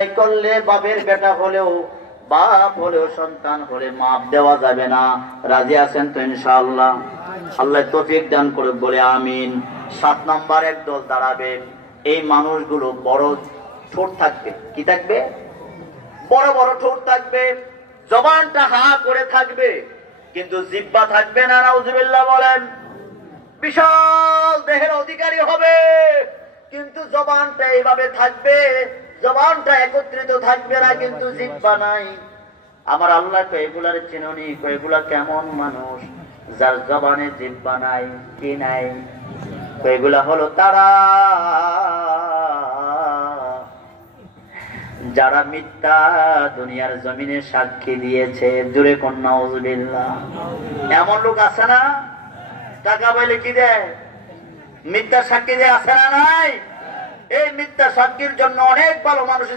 করলে বাপের বেটা হলেও বাপ হলেও সন্তান হলে মাপ দেওয়া যাবে না। রাজি আছেন তো ইনশাআল্লাহ? আল্লাহ তৌফিক দান করে বলে আমিন। 7 নম্বর এক দল দাঁড়াবে। এই মানুষগুলো বড় ঠোঁট থাকবে। কি থাকবে? বড় বড় ঠোঁট থাকবে, জবানটা হা করে থাকবে, কিন্তু জিহ্বা থাকবে না। নাউজুবিল্লাহ বলেন। বিশাল দেহের অধিকারী হবে, কিন্তু জবানটা এইভাবে থাকবে, জবানটা একত্রিত থাকবে না, কিন্তু জিহ্বা নাই। আমার আল্লাহ কয়েকগুলার চিননি, কয়েকগুলা কেমন মানুষ যার জবানে জিহ্বা নাই? কি নাই? কয়েকগুলা হলো তারা যারা মিথ্যা দুনিয়ার জমিনে সাক্ষী দিয়েছে। জোরে কোন নাউজুবিল্লাহ। এমন লোক আছে না? টাকা পাইলে কি দেয়? মিথ্যা সাক্ষী দিয়ে আছে না নাই? এই মিথ্যা সাক্ষীর জন্য অনেক ভালো মানুষ